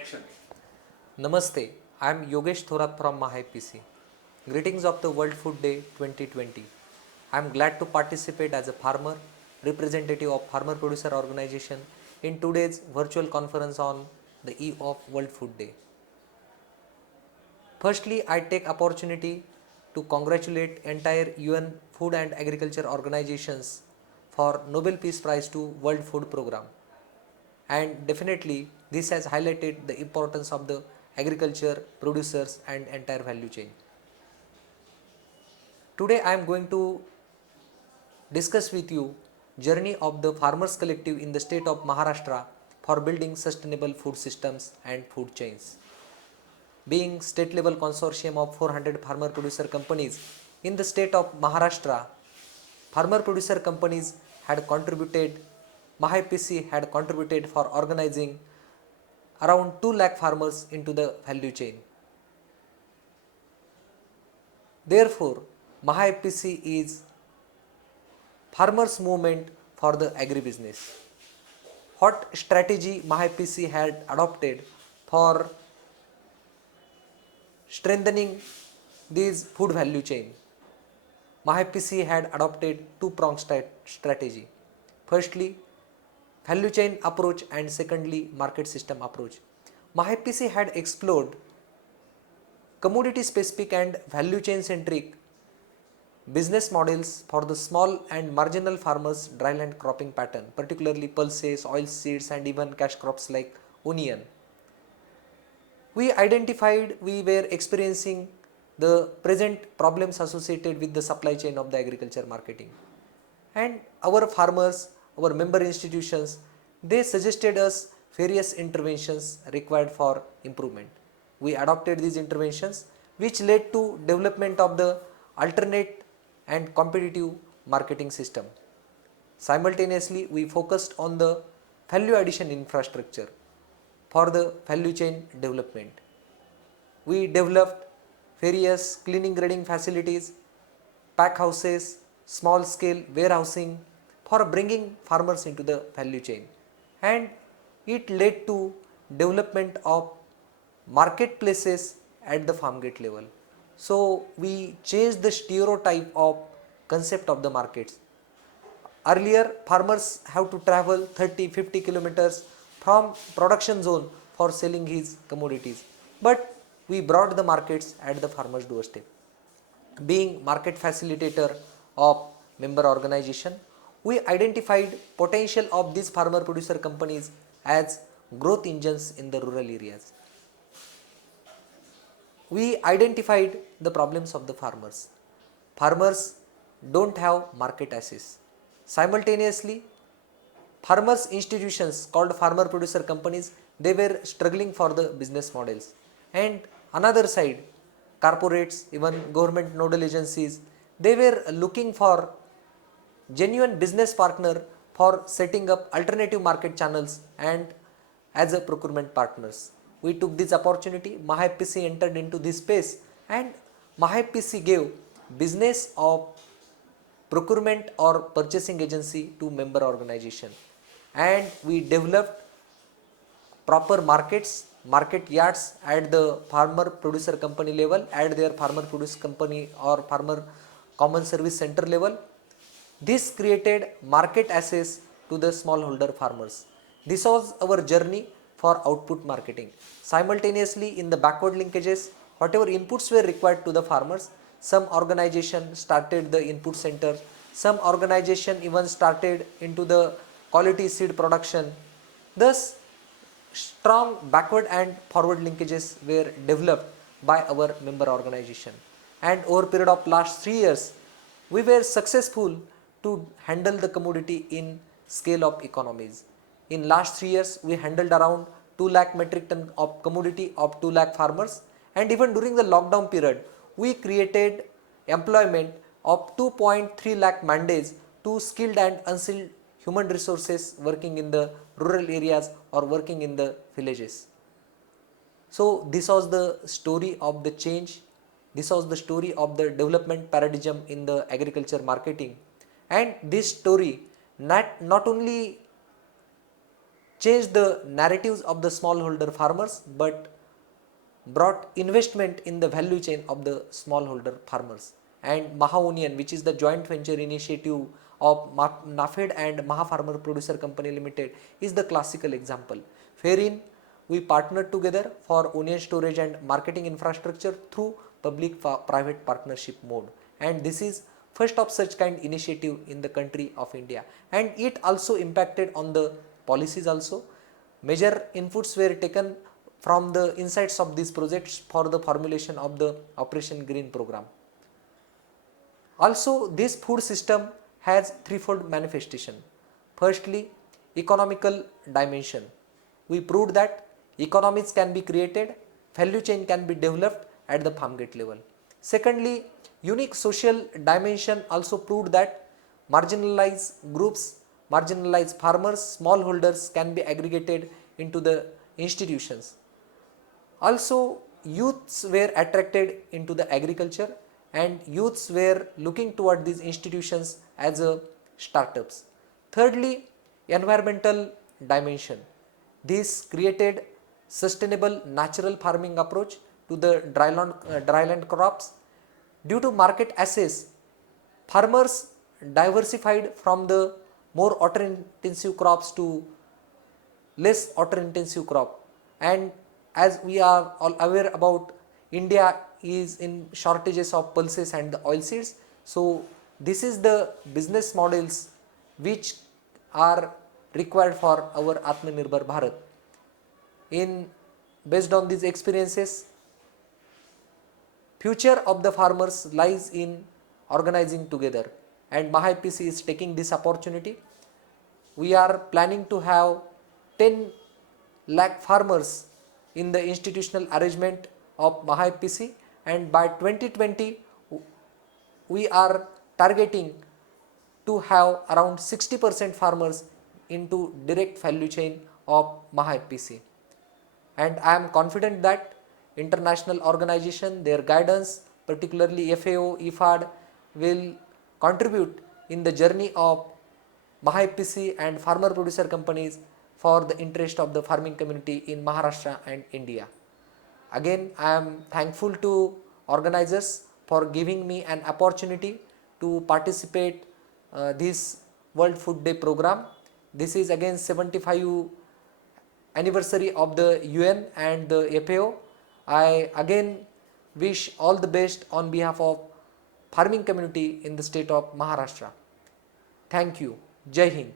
Action. Namaste, I am Yogesh Thorat from MyPC. Greetings of the World Food Day 2020. I am glad to participate as a farmer, representative of Farmer Producer Organization in today's virtual conference on the eve of World Food Day. Firstly, I take opportunity to congratulate entire UN Food and Agriculture Organizations for Nobel Peace Prize to World Food Program. And definitely this has highlighted the importance of the agriculture, producers and entire value chain. Today I am going to discuss with you journey of the farmers collective in the state of Maharashtra for building sustainable food systems and food chains. Being state level consortium of 400 farmer producer companies in the state of Maharashtra, farmer producer companies had contributed, MyPC had contributed for organizing around 2 lakh farmers into the value chain. Therefore, MyPC is farmers movement for the agribusiness. What strategy MyPC had adopted for strengthening this food value chain? MyPC had adopted two-pronged strategy. Firstly, value chain approach and secondly, market system approach. MyPC had explored commodity specific and value chain centric business models for the small and marginal farmers dryland cropping pattern, particularly pulses, oil seeds and even cash crops like onion. We identified we were experiencing the present problems associated with the supply chain of the agriculture marketing, and our farmers, our member institutions, they suggested us various interventions required for improvement. We adopted these interventions which led to development of the alternate and competitive marketing system. Simultaneously, we focused on the value addition infrastructure for the value chain development. We developed various cleaning grading facilities, pack houses, small scale warehousing for bringing farmers into the value chain, and it led to development of marketplaces at the farm gate level. So we changed the stereotype of concept of the markets. Earlier farmers have to travel 30-50 kilometers from production zone for selling his commodities, but we brought the markets at the farmer's doorstep. Being market facilitator of member organization, we identified potential of these farmer producer companies as growth engines in the rural areas. We identified the problems of the farmers. Farmers don't have market access. Simultaneously, farmers institutions called farmer producer companies, they were struggling for the business models. And another side, corporates, even government nodal agencies, they were looking for genuine business partner for setting up alternative market channels and as a procurement partners. We took this opportunity, MyPC entered into this space, and MyPC gave business of procurement or purchasing agency to member organization, and we developed proper markets, market yards at the farmer producer company level, at their farmer produce company or farmer common service center level. This created market access to the smallholder farmers. This was our journey for output marketing. Simultaneously, in the backward linkages, whatever inputs were required to the farmers, some organization started the input center, some organization even started into the quality seed production. Thus, strong backward and forward linkages were developed by our member organization, and over a period of last 3 years we were successful to handle the commodity in scale of economies. In last 3 years we handled around 2 lakh metric ton of commodity of 2 lakh farmers, and even during the lockdown period we created employment of 2.3 lakh mandates to skilled and unskilled human resources working in the rural areas or working in the villages. So this was the story of the change, this was the story of the development paradigm in the agriculture marketing, and this story not only changed the narratives of the smallholder farmers but brought investment in the value chain of the smallholder farmers. And Maha-Union, which is the joint venture initiative of NAFED and Maha Farmer Producer Company Limited, is the classical example, wherein we partnered together for onion storage and marketing infrastructure through public-private partnership mode. And this is first of such kind initiative in the country of India. And it also impacted on the policies also. Major inputs were taken from the insights of these projects for the formulation of the Operation Green program. Also, this food system has threefold manifestation. Firstly, economical dimension. We proved that economies can be created, value chain can be developed at the farm gate level. Secondly, unique social dimension also proved that marginalized groups, marginalized farmers, smallholders can be aggregated into the institutions. Also, youths were attracted into the agriculture and youths were looking toward these institutions as a startups. Thirdly, environmental dimension. This created sustainable natural farming approach to the dryland crops. Due to market access, farmers diversified from the more water intensive crops to less water intensive crop. And as we are all aware about, India is in shortages of pulses and the oil seeds. So this is the business models which are required for our Atmanirbhar Bharat. In based on these experiences, future of the farmers lies in organizing together, and Maha FPC is taking this opportunity. We are planning to have 10 lakh farmers in the institutional arrangement of Maha FPC, and by 2020 we are targeting to have around 60% farmers into direct value chain of Maha FPC. And I am confident that international organization, their guidance, particularly FAO, IFAD, will contribute in the journey of Maha FPC and farmer producer companies for the interest of the farming community in Maharashtra and India. Again, I am thankful to organizers for giving me an opportunity to participate this World Food Day program. This is again 75 anniversary of the UN and the FAO. I again wish all the best on behalf of farming community in the state of Maharashtra. Thank you. Jai Hind.